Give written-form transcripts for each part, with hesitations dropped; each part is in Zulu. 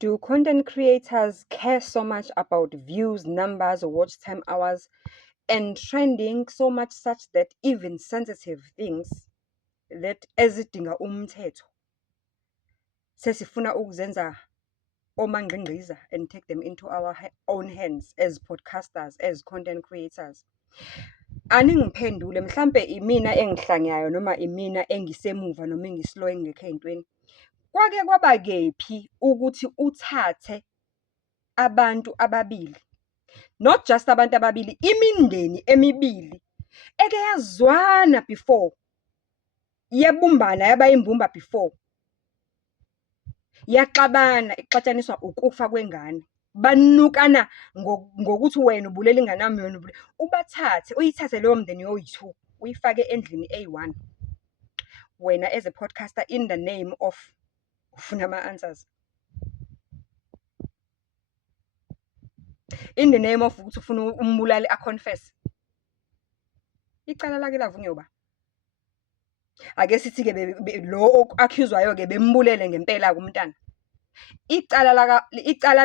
Do content creators care so much about views, numbers, watch time hours, and trending so much such that even sensitive things that ezidinga umthetho sesifuna ukuzenza omangqingqiza and take them into our own hands as podcasters, as content creators? Aningiphendule, mhlampe imina engihlanyayo noma imina engisemuva noma engislow engekho ey'ntweni. Kwake kwaba kephi ukuthi uthathe abantu ababili, not just abantu ababili, imindeni emibili eke yazwana before, yabumbana yaba imbumba before, yaxabana ixatshaniswa ukufa kwengane, banukana ngokuthi wena ubulela ingane yami, wena ubathathe, uyithathe leyo mndeni yoyi-2 uyifake endlini eyi-1, wena as a podcaster, in the name of ufuna ama-answers, in the name of ukuthi ufuna umbulali aconfess. Icala lake lavunywa ba? Ake sithi-ke lo accuswayo-ke bembulele ngempela kumntana. Icala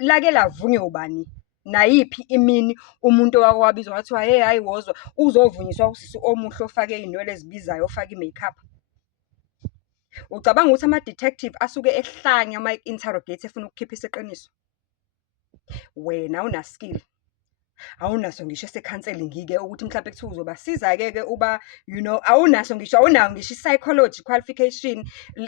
lake lavunywa ubani? Nayiphi imini umuntu owake wabizwa wathiwa hey hayi wozwa uzovunyiswa usisi omuhle ofake iy'nwele ezibizayo ofake i-makeup? Ucabanga ukuthi ama-detective asuke ehlanya ama-interrogate efuna ukukhiphisa iqiniso? Wena awuna-skill, awunaso ngisho ese-counselling-ke ukuthi mhlawumpe kuthiwa uzobasiza-ke uba, you know, awunawo ngisho i-psychology qualification,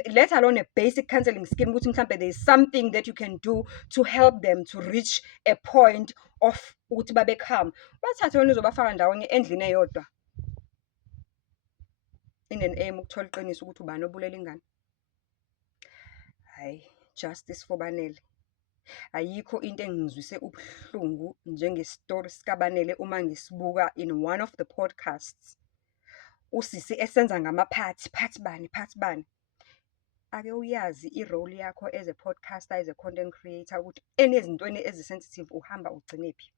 let alone a basic counselling skill ukuthi mhlawumpe there is something that you can do to help them to reach a point of ukuthi babe calm. Bathathe wena uzobafaka ndawonye endlini eyodwa in an aim ukuthola iqiniso ukuthi ubani obulela ingane. Hayi, justice for Banele. Ayikho into engizwise ubuhlungu njengesitori sikaBanele uma ngisibuka in one of the podcasts. Usisi esenza ngama-party bani. Ake uyazi i-role yakho as a podcaster, as a content creator, ukuthi enezintweni ezisensitive uhamba ugcinephi.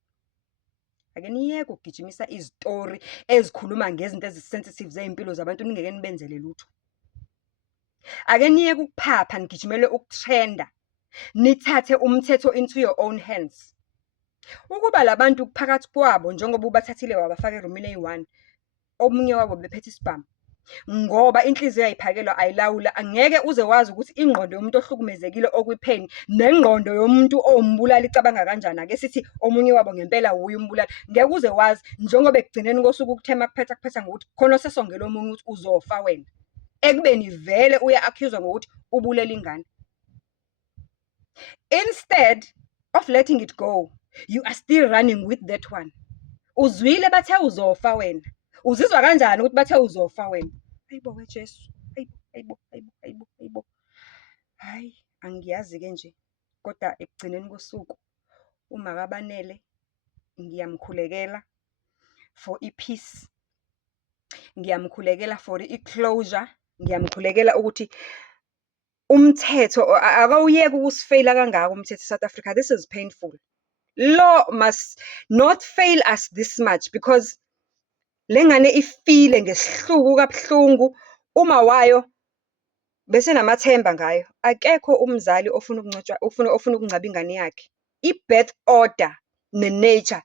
Ake niyeke ukugijimisa izitori ezikhuluma ngezinto ezisensitive zey'mpilo zabantu ningeke nibenzele lutho. Ake niyeke ukuphapha nigijimele ukutrenda, nithathe umthetho into your own hands. Ukuba labantu phakathi kwabo njengoba ubathathile wabafaka erumini eyi-1, omunye wabo bephethe isibhamu, ngoba inhliziyo yayiphakelwa ayilawula, angeke uze wazi ukuthi ingqondo yomuntu ohlukumezekile okwipheni nengqondo yomuntu owumbulali icabanga kanjani. Ake sithi omunye wabo ngempela uye umbulali, ngeke uze wazi njengoba ekugcineni kosuku ukuthema kuphetha ngokuthi khona osesongela omunye ukuthi uzofa wena, ekubeni vele uya-accuse ngokuthi ubulela ingane. Instead of letting it go, you are still running with that one. Uzwile bathe uzofa wena? Uzizwa kanjani ukuthi bathe uzofa wena? Hayibo weJesu, hayibo. Hayi, angiyazi-ke nje, kodwa ekugcineni kosuku uma kaBanele ngiyamkhulekela for i-peace, ngiyamkhulekela for i-closure, ngiyamkhulekela ukuthi umthetho akawuyeki ukusifeyila kangaka umthetho South Africa. This is painful. Law must not fail us this much because lengane ifile ngesihluku kabuhlungu uma wayo bese namathemba ngayo. Akekho umzali ofuna ukungcaba ingane yakhe. I-birth order ne-nature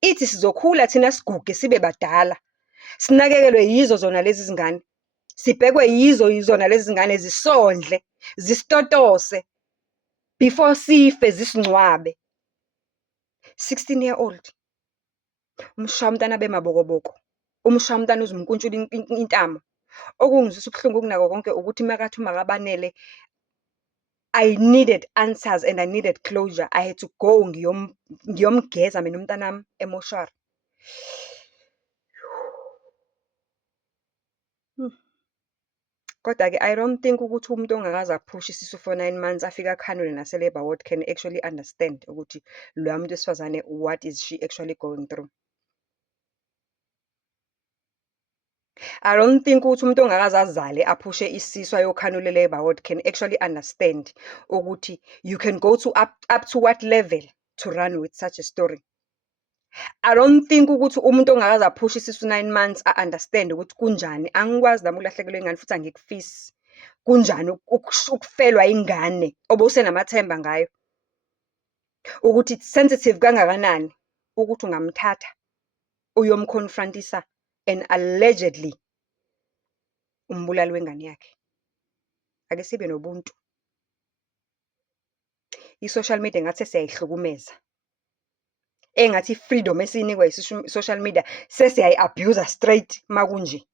ithi sizokhula thina siguge sibe badala, sinakekelwe yizo zona lezi zingane, sibhekwe yizo zona lezi zingane, zisondle, zisitotose before sife zisingcwabe. 16-year-old umshaya umntana bemabokoboko, umshaya umntana uzimkuntshula intamo. Okungizwisa ubuhlungu kunako konke ukuthi makathi kaBanele, I needed answers and I needed closure. I had to go ngiyomgeza mina umntanami emoshari. Kodwa-ke I don't think ukuthi umuntu ongakaze aphushe isisu for 9 months afike akhanule nase-labour ward can actually understand ukuthi loya muntu wesifazane, what is she actually going through. I don't think ukuthi umuntu ongakaze azale aphushe isisu ayokhanula e-labour ward can actually understand ukuthi you can go to up to what level to run with such a story. I don't think ukuthi umuntu ongakaze aphushe isisu 9 months a-understand ukuthi kunjani. Angikwazi nami ukulahlekelwa ingane futhi angikufisi, kunjani ukufelwa ingane obusenamathemba ngayo, ukuthi it's sensitive kangakanani ukuthi ungamthatha uyomconfront-isa and allegedly umbulali wengane yakhe. Ake sibe nobuntu. I-social media engathi siyayihlukumeza. Engathi i-freedom esiyinikwa i-social media sesiyayi-abuse straight makunje.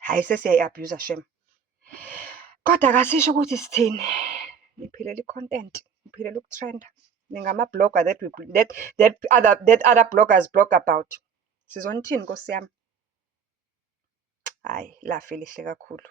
Hhayi sesiyayi-abuse shem. Kodwa akasisho ukuthi sithini. Ngiphilela i-content, ngiphilela ukutrenda. Ningama-blogger that other bloggers blog about. Sizonithini Nkosi yami? Hhayi, lafe lihle kakhulu.